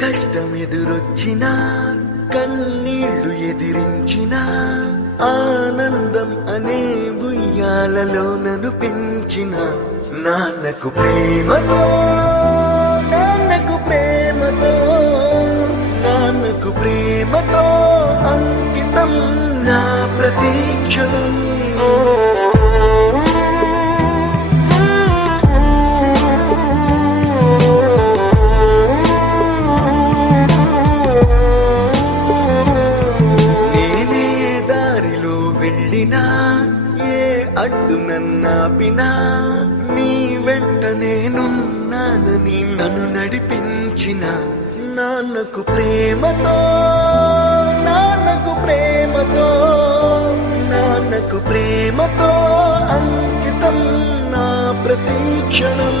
కష్టమెదురొచ్చినా కన్నీళ్లు ఎదిరించినా ఆనందం అనే ఉయ్యాలలో నన్ను పెంచిన నాన్నకు ప్రేమతో నాన్నకు ప్రేమతో నాన్నకు ప్రేమతో అంకితం నా ప్రతీక్షణం. ఏ అడ్డు నన్నాపినా నీ వెంట నేనున్నానని నన్ను నడిపించిన నాన్నకు ప్రేమతో నాన్నకు ప్రేమతో నాన్నకు ప్రేమతో అంకితం నా ప్రతీక్షణం.